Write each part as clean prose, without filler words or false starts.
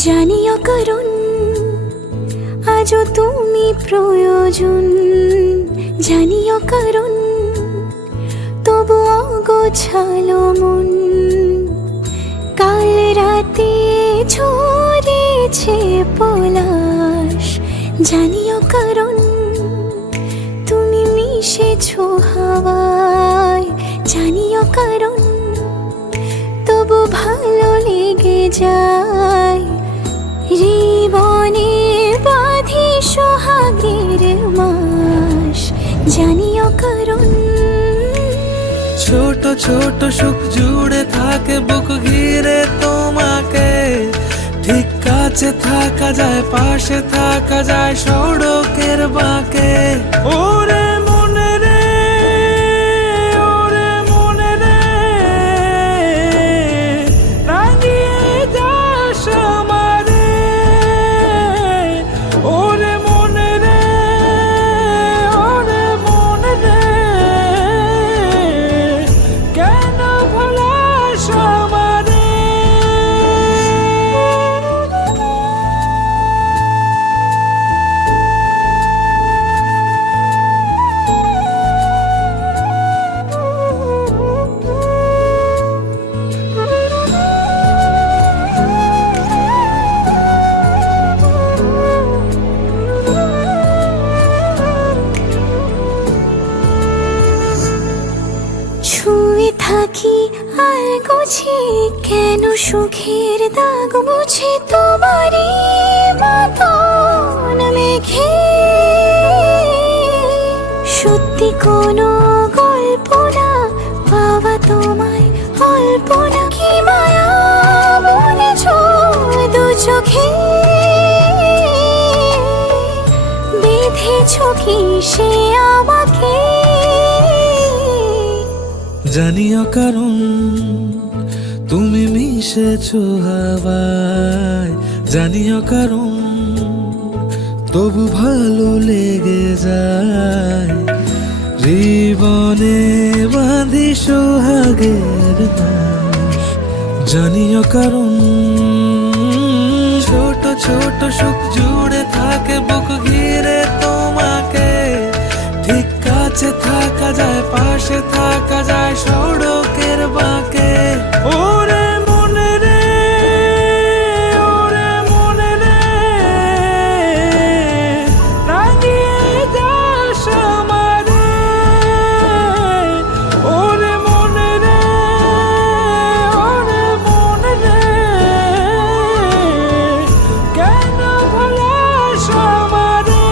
জানিও কারণ আজও তুমি প্রয়োজন, জানিও কারণ তবু অগোছালো মন। কাল রাতে ঝরেছে পলাশ, জানিও কারণ তুমি মিশেছো হাওয়ায়, জানিও কারণ তবু ভালো লেগে যায়। জীবনে বাঁধি সোহাগের মাস, জানিও কারণ ছোট ছোট সুখ জুড়ে থাকে বুক ঘিরে তোমাকে। ঠিক কাছে থাকা যায়, পাশে থাকা যায় সড়কের বাঁকে। ওরে মনে রে, ওরে মনে রে, রাঙিয়ে যাস আমারে। ওরে মনে রে, ওরে মনে রে, কেন ভোলাস আমারে। ছুঁয়ে থাকি আর গোছে কেন সুখের দাগ মুছে তোমারই মতন মেঘে। সত্যি কোনো গল্প না পাওয়া তোমায় অল্প না, কি মায়া বলেছ দু চোখে। বেঁধেছ কি সে আমাকে, জানিও কারণ তুমি মিশেছো হাওয়ায়, জানিও কারণ তবু ভালো লেগে যায়। জীবনে বাঁধি সোহাগের মাস, জানিও কারণ ছোট ছোট সুখ জুড়ে থাকে বুক ঘিরে তোমাকে। ঠিক কাছে থাকা যায়, পাশে থাকা যায় সড়কের বাঁকে। ওরে মনে রে, ওরে মনে রে, রাঙিয়ে যাস আমারে। ওরে মনে রে, ওরে মনে রে, কেন ভোলাস আমারে।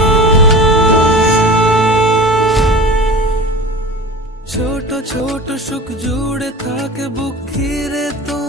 ছোট ছোট সুখ জুড়ে থাকে বুক ঘিরে তো